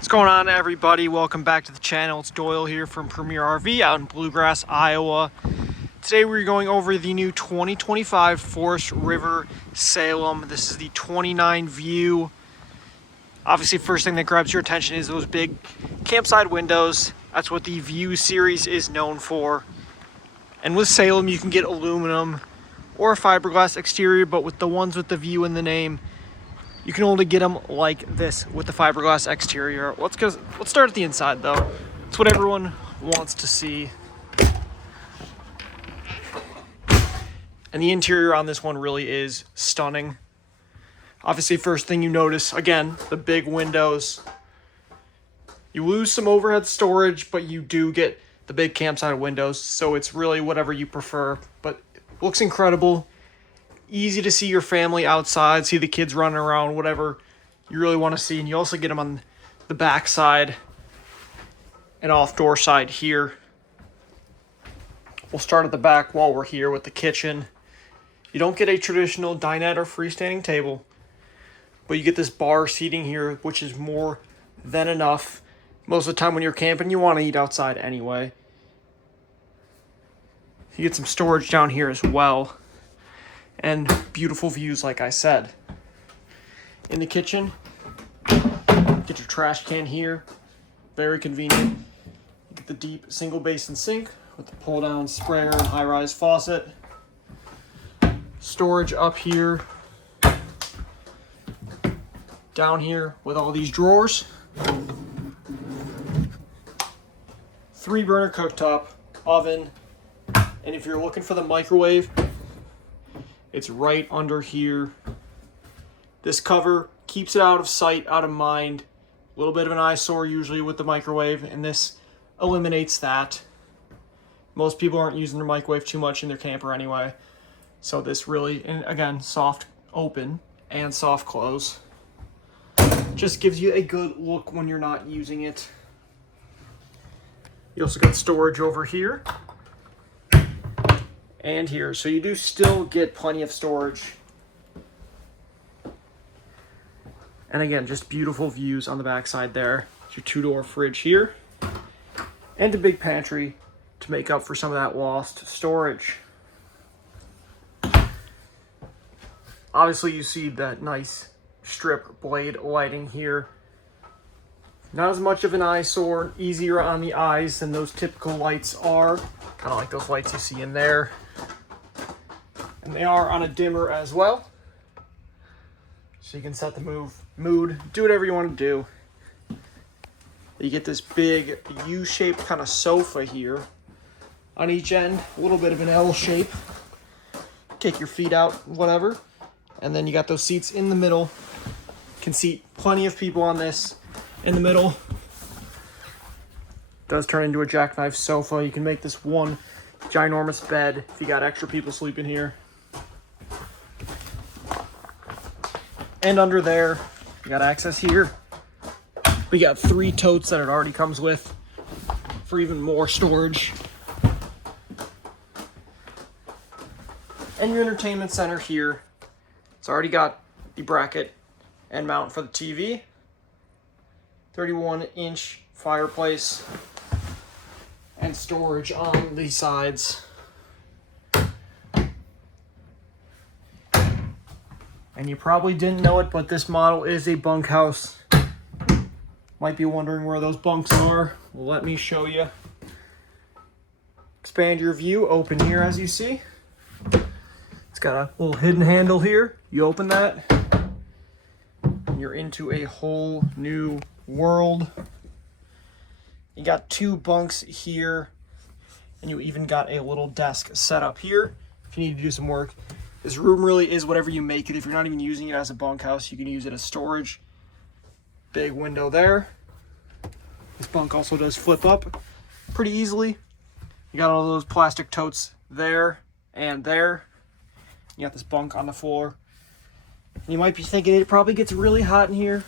What's going on, everybody? Welcome back to the channel. It's Doyle here from Premier RV out in Bluegrass, Iowa. Today we're going over the new 2025 Forest River Salem. This is the 29VIEW. Obviously, first thing that grabs your attention is those big campsite windows. That's what the View series is known for. And with Salem, you can get aluminum or a fiberglass exterior, but with the ones with the View in the name, you can only get them like this with the fiberglass exterior. Let's start at the inside though. It's what everyone wants to see. And the interior on this one really is stunning. Obviously, first thing you notice, again, the big windows. You lose some overhead storage, but you do get the big campsite windows, so it's really whatever you prefer. But it looks incredible. Easy to see your family outside, see the kids running around, whatever you really want to see. And you also get them on the back side and off-door side here. We'll start at the back while we're here with the kitchen. You don't get a traditional dinette or freestanding table, but you get this bar seating here, which is more than enough. Most of the time when you're camping, you want to eat outside anyway. You get some storage down here as well. And beautiful views, like I said. In the kitchen, get your trash can here. Very convenient. You get the deep single basin sink with the pull down sprayer and high rise faucet. Storage up here. Down here with all these drawers. 3-burner cooktop, oven, and if you're looking for the microwave, it's right under here. This cover keeps it out of sight, out of mind. A little bit of an eyesore usually with the microwave, and this eliminates that. Most people aren't using their microwave too much in their camper anyway. So this really, and again, soft open and soft close. Just gives you a good look when you're not using it. You also got storage over here and here, so you do still get plenty of storage. And again, just beautiful views on the backside there. It's your 2-door fridge here and a big pantry to make up for some of that lost storage. Obviously, you see that nice strip blade lighting here. Not as much of an eyesore, easier on the eyes than those typical lights are. Kind of like those lights you see in there. And they are on a dimmer as well. So you can set the mood, do whatever you want to do. You get this big U-shaped kind of sofa here. On each end, a little bit of an L shape. Take your feet out, whatever. And then you got those seats in the middle. Can seat plenty of people on this. In the middle. Does turn into a jackknife sofa. You can make this one ginormous bed if you got extra people sleeping here. And under there, you got access here. We got 3 totes that it already comes with for even more storage. And your entertainment center here. It's already got the bracket and mount for the TV. 31-inch fireplace and storage on the sides. And you probably didn't know it, but this model is a bunkhouse. Might be wondering where those bunks are. Well, let me show you. Expand your view, open here as you see. It's got a little hidden handle here. You open that, and you're into a whole new world. You got 2 bunks here, and you even got a little desk set up here if you need to do some work. This room really is whatever you make it. If you're not even using it as a bunkhouse, you can use it as storage. Big window there. This bunk also does flip up pretty easily. You got all those plastic totes there and there. You got this bunk on the floor. You might be thinking it probably gets really hot in here,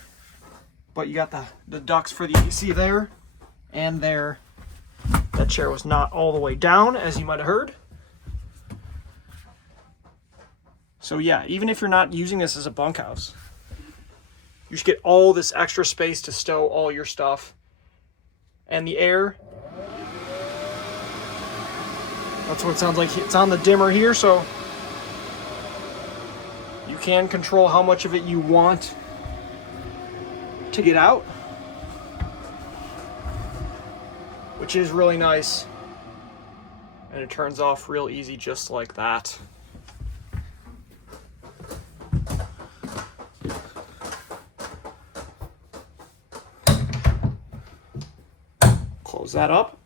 but you got the ducts for the AC there and there. That chair was not all the way down, as you might have heard. So yeah, even if you're not using this as a bunkhouse, You should get all this extra space to stow all your stuff. And the air, that's what it sounds like. It's on the dimmer here, so you can control how much of it you want to get out, which is really nice. And it turns off real easy just like that. Close that up.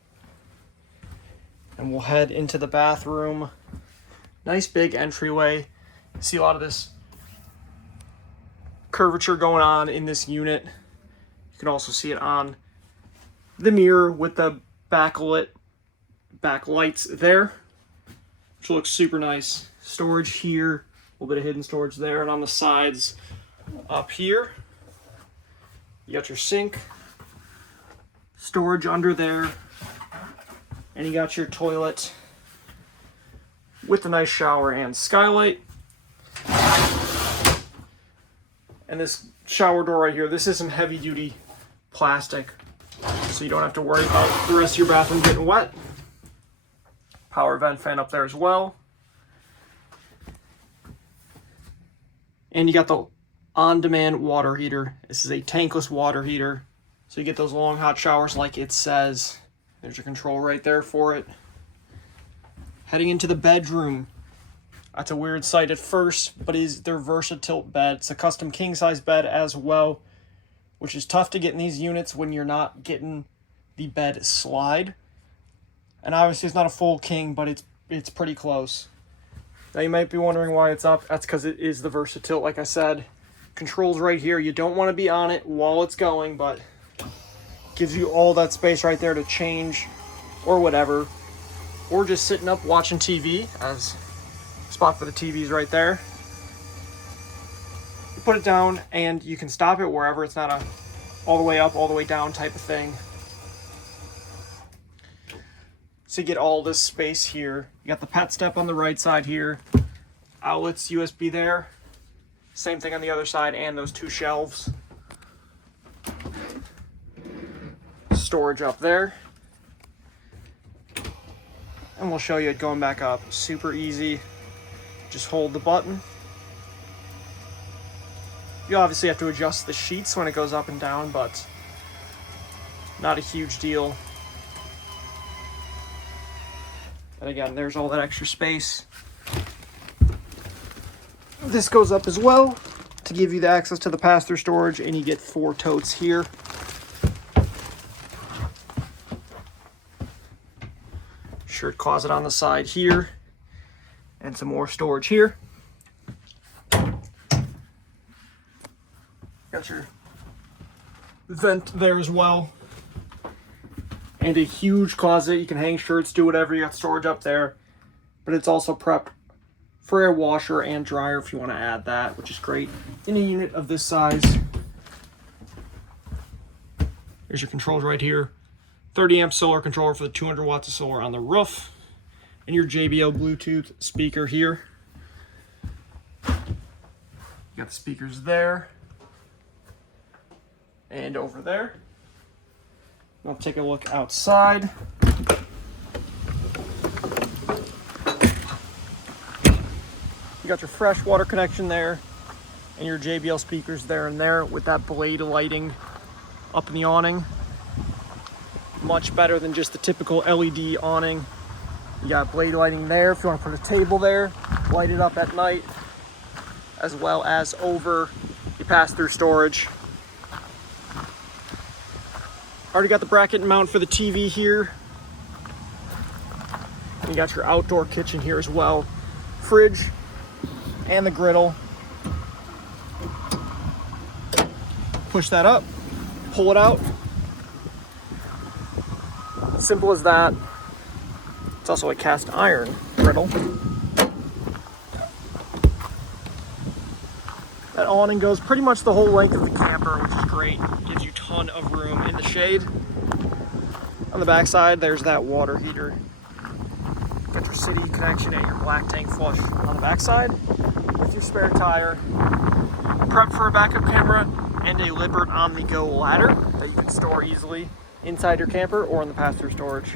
And we'll head into the bathroom. Nice big entryway. See a lot of this curvature going on in this unit. You can also see it on the mirror with the backlights there, which looks super nice. Storage here, a little bit of hidden storage there, and on the sides up here, you got your sink, storage under there, and you got your toilet with a nice shower and skylight. And this shower door right here, this is some heavy duty plastic, so you don't have to worry about the rest of your bathroom getting wet. Power vent fan up there as well. And you got the on-demand water heater. This is a tankless water heater, so you get those long hot showers like it says. There's your control right there for it. Heading into the bedroom. That's a weird sight at first, but it is their VersaTilt bed. It's a custom king-size bed as well, which is tough to get in these units when you're not getting the bed slide. And obviously it's not a full king, but it's pretty close. Now you might be wondering why it's up. That's because it is the VersaTilt, like I said. Controls right here. You don't want to be on it while it's going, but gives you all that space right there to change or whatever. Or just sitting up watching TV, as spot for the TV's right there. You put it down and you can stop it wherever. It's not a all the way up, all the way down type of thing. So you get all this space here. You got the pet step on the right side here. Outlets, USB there. Same thing on the other side, and those two shelves. Storage up there. And we'll show you it going back up. Super easy. Just hold the button. You obviously have to adjust the sheets when it goes up and down, but not a huge deal. And again, there's all that extra space. This goes up as well to give you the access to the pass-through storage, and you get 4 totes here. Shirt closet on the side here, and some more storage here. Got your vent there as well, and a huge closet. You can hang shirts, do whatever. You got storage up there, but it's also prepped for a washer and dryer if you want to add that, which is great in a unit of this size. There's your controls right here. 30 amp solar controller for the 200 watts of solar on the roof, and your JBL Bluetooth speaker here. You got the speakers there and over there. I'll take a look outside. You got your fresh water connection there, and your JBL speakers there and there with that blade lighting up in the awning. Much better than just the typical LED awning. You got blade lighting there if you want to put a table there, light it up at night, as well as over your pass-through storage. Already got the bracket and mount for the TV here. And you got your outdoor kitchen here as well. Fridge and the griddle. Push that up, pull it out. Simple as that. It's also a cast iron griddle. That awning goes pretty much the whole length of the camper, which is great. Gives you a ton of room in the shade. On the back side, there's that water heater. Got your city connection and your black tank flush on the back side with your spare tire. Prep for a backup camera and a Lippert on-the-go ladder that you can store easily inside your camper or in the pass-through storage.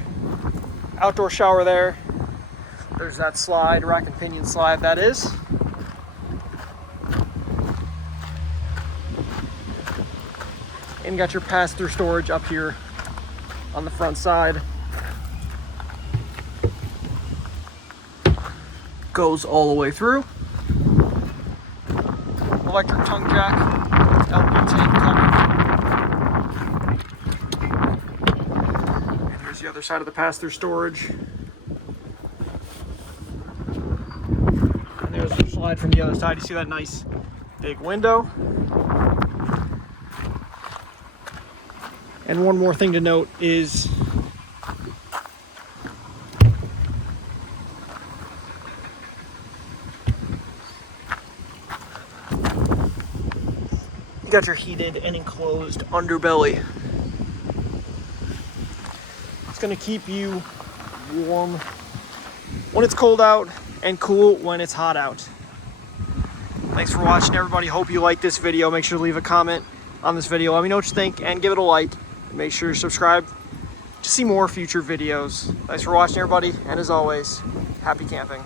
Outdoor shower there. There's that slide, rack and pinion slide that is. And you got your pass-through storage up here on the front side. Goes all the way through. Electric tongue jack, LP tank cover. And here's the other side of the pass-through storage. And there's the slide from the other side. You see that nice big window. And one more thing to note is you got your heated and enclosed underbelly. It's going to keep you warm when it's cold out and cool when it's hot out. Thanks for watching, everybody. Hope you like this video. Make sure to leave a comment on this video. Let me know what you think and give it a like. Make sure you subscribe to see more future videos. Thanks for watching, everybody, and as always, happy camping.